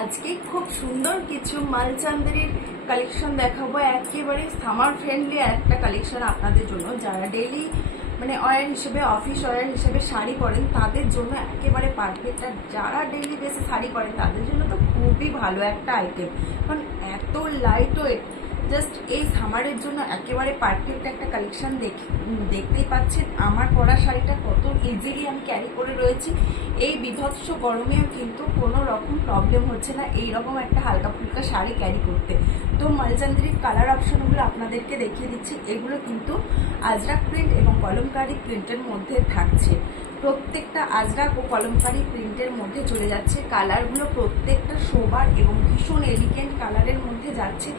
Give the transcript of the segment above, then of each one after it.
আজকে খুব সুন্দর কিছু মালচান্দেরির কালেকশন দেখাবো। একেবারে সামার ফ্রেন্ডলি একটা কালেকশন আপনাদের জন্য, যারা ডেইলি মানে ওয়্যার হিসেবে, অফিস ওয়্যার হিসেবে শাড়ি পরেন তাদের জন্য একেবারে পারফেক্ট। আর যারা ডেইলি বেসে শাড়ি পরেন তাদের জন্য তো খুবই ভালো একটা আইটেম, কারণ এত লাইট ওয়েট, জাস্ট এই সামারের জন্য একেবারে পারফেক্ট একটা কালেকশন। দেখতেই পাচ্ছেন আমার পরা শাড়িটা কত ইজিলি আমি ক্যারি করে রয়েছি। এই বিভৎস গরমেও কিন্তু কোনো রকম প্রবলেম হচ্ছে না এইরকম একটা হালকা ফুলকা শাড়ি ক্যারি করতে। তো মালচান্দেরির কালার অপশনগুলো আপনাদেরকে দেখিয়ে দিচ্ছি। এগুলো কিন্তু আজরাক প্রিন্ট এবং কলমকারি প্রিন্টের মধ্যে থাকছে। প্রত্যেকটা আজরাক ও কলমকারি প্রিন্টের মধ্যে চলে যাচ্ছে। কালারগুলো প্রত্যেকটা সোবার এবং ভীষণ এলিগেন্ট কালারের মধ্যে যাচ্ছে।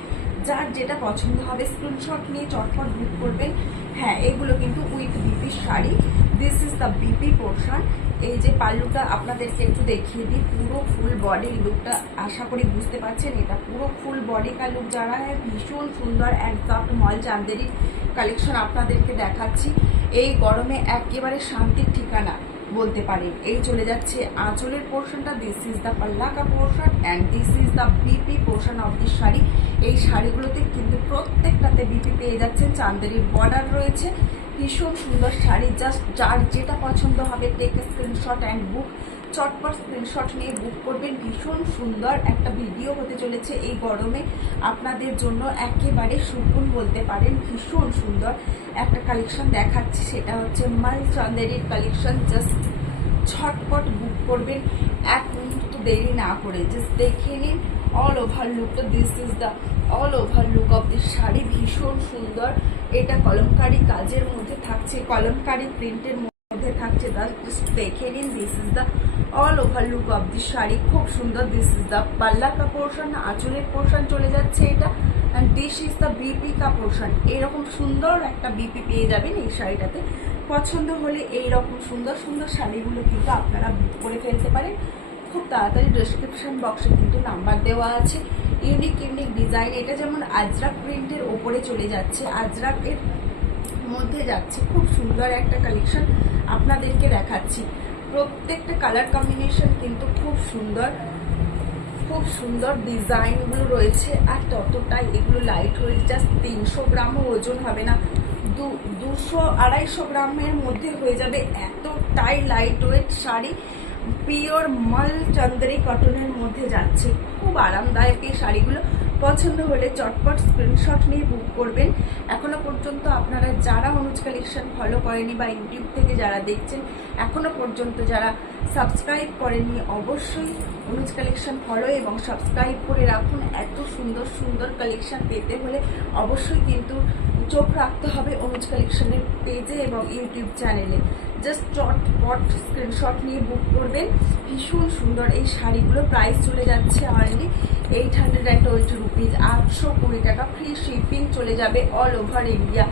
যার যেটা পছন্দ হবে স্ক্রিনশট নিয়ে চটপট বুক করবেন। হ্যাঁ, এগুলো কিন্তু with BP sari. This is the বিপি পোর্শন। এই যে পাল্লুটা আপনাদেরকে একটু দেখিয়ে দিই, পুরো ফুল বডি লুকটা আশা করি বুঝতে পারছেন। এটা পুরো ফুল বডি কা লুক যারা ভীষণ সুন্দর অ্যান্ড সফট মল চান্দেরির কালেকশন আপনাদেরকে দেখাচ্ছি। এই গরমে একেবারে শান্তির ঠিকানা বলতে পারেন। এই চলে যাচ্ছে আঁচলের পোর্শনটা। দিস ইজ দ্য পাল্লাকা portion and this is the বিপি পোর্শন অফ দি শাড়ি। এই শাড়িগুলোতে কিন্তু প্রত্যেকটাতে বিপি পেয়ে যাচ্ছেন। চান্দেরির বর্ডার রয়েছে। ভীষণ সুন্দর শাড়ি, জাস্ট যার যেটা পছন্দ হবে টেক স্ক্রিনশট অ্যান্ড বুক। চটপট স্ক্রিনশট নিয়ে বুক করবেন। ভীষণ সুন্দর একটা ভিডিও হতে চলেছে এই গরমে আপনাদের জন্য, একেবারে সুকুন বলতে পারেন। ভীষণ সুন্দর একটা কালেকশন দেখাচ্ছি, সেটা হচ্ছে মালচান্দেরির কালেকশন। জাস্ট ছটপট বুক করবেন, এক মিনিট দেরি না করে। জাস্ট দেখে নিন অল ওভার লুকটা। This is the all over look of this sari. ভীষণ সুন্দর। এটা কলমকারি কাজের মধ্যে থাকছে, কলমকারি প্রিন্টের মধ্যে থাকছে। জাস্ট দেখে নিন, this is the all over look of the sari. খুব সুন্দর। দিস ইজ দ্য পাল্লা কা পোর্শন, আঁচলের পোর্শন চলে যাচ্ছে এটা। And this is the BP কা পোর্শন। এরকম সুন্দর একটা বিপি পেয়ে যাবেন এই শাড়িটাতে। পছন্দ হলে এইরকম সুন্দর সুন্দর শাড়িগুলো কিন্তু আপনারা বুক করে ফেলতে পারেন খুব তাড়াতাড়ি। ডেসক্রিপশন বক্সে কিন্তু নাম্বার দেওয়া আছে। Unique unique design. এটা যেমন আজরাক প্রিন্টের ওপরে চলে যাচ্ছে, আজরাকের মধ্যে যাচ্ছে। খুব সুন্দর একটা কালেকশন আপনাদেরকে দেখাচ্ছি। প্রত্যেকটা কালার কম্বিনেশন কিন্তু খুব সুন্দর, খুব সুন্দর ডিজাইনগুলো রয়েছে। আর ততটাই এগুলো লাইট ওয়েট, জাস্ট 300 গ্রামও ওজন হবে না, 200-250 গ্রামের মধ্যে হয়ে যাবে। এতটাই লাইট ওয়েট শাড়ি। পিওর মালচান্দেরি কটনের মধ্যে যাচ্ছে। খুব আরামদায়ক এই শাড়িগুলো। পছন্দ হলে চটপট স্ক্রিনশট নিয়ে বুক করবেন। এখনো পর্যন্ত আপনারা যারা অনুজ কালেকশন ফলো করেনি বা ইউটিউব থেকে যারা দেখছেন এখনো পর্যন্ত যারা সাবস্ক্রাইব করেননি, অবশ্যই অনুজ কালেকশন ফলো এবং সাবস্ক্রাইব করে রাখুন। এত সুন্দর সুন্দর কালেকশন পেতে হলে অবশ্যই কিন্তু চোখ রাখতে হবে অনুজ কালেকশনের পেজে এবং ইউটিউব চ্যানেলে। জাস্ট চটপট স্ক্রিনশট নিয়ে বুক করবেন। ভীষণ সুন্দর এই শাড়িগুলো। প্রাইস চলে যাচ্ছে অনলি 820 রুপিজ, 820 টাকা। ফ্রি শিপিং চলে যাবে all over India.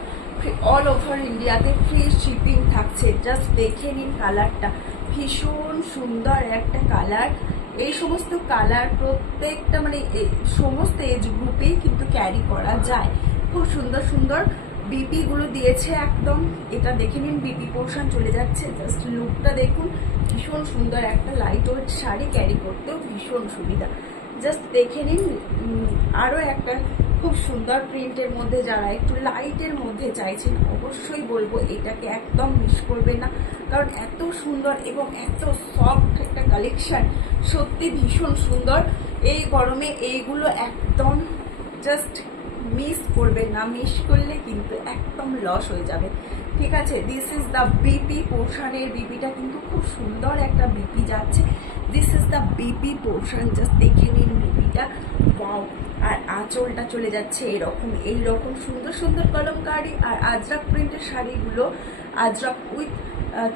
All over ইন্ডিয়াতে ফ্রি শিপিং থাকছে। জাস্ট দেখে নিন কালারটা, ভীষণ সুন্দর একটা কালার। এই সমস্ত কালার প্রত্যেকটা মানে সমস্ত এজ গ্রুপেই কিন্তু ক্যারি করা যায়। খুব সুন্দর সুন্দর বিপি গুলো দিয়েছে একদম। এটা দেখে নিন, বিপি পোর্শন চলে যাচ্ছে। জাস্ট লুকটা দেখুন, ভীষণ সুন্দর একটা লাইট ওয়েট শাড়ি ক্যারি করতেও ভীষণ সুবিধা। জাস্ট দেখে নিন। আরও একটা খুব সুন্দর প্রিন্টের মধ্যে যারা একটু লাইটের মধ্যে চাইছেন অবশ্যই বলবো এটাকে একদম মিস করবে না, কারণ এত সুন্দর এবং এত সফট একটা কালেকশন, সত্যি ভীষণ সুন্দর। এই গরমে এইগুলো একদম জাস্ট মিস করবেন না, মিস করলে কিন্তু একদম লস হয়ে যাবে। ঠিক আছে, দিস ইজ দ্য বিপি পোর্শনের। বিপিটা কিন্তু খুব সুন্দর একটা বিপি যাচ্ছে। দিস ইজ দ্য বিপি পোর্শন। জাস্ট দেখে নিন বিপিটা, ওয়াও। আর আঁচলটা চলে যাচ্ছে এরকম, এইরকম সুন্দর সুন্দর কলমকারি আর আজরাক প্রিন্টের শাড়িগুলো। আজরাক উইথ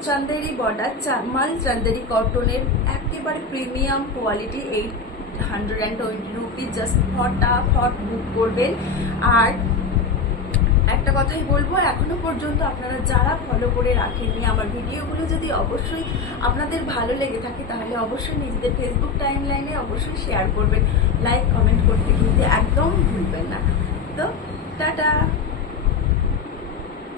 চান্দেরি বর্ডার, মাল চান্দেরি কটনের একেবারে প্রিমিয়াম কোয়ালিটি। 820 রুপিজ। জাস্ট ফটাফট বুক করবেন। আর একটা কথাই বলবো, এখনো পর্যন্ত আপনারা যারা ফলো করে রাখেননি আমার ভিডিওগুলো, যদি অবশ্যই আপনাদের ভালো লেগে থাকে তাহলে অবশ্যই নিজেদের ফেসবুক টাইম লাইনে অবশ্যই শেয়ার করবেন। লাইক কমেন্ট করতে কিন্তু একদম ভুলবেন না। তো টাটা।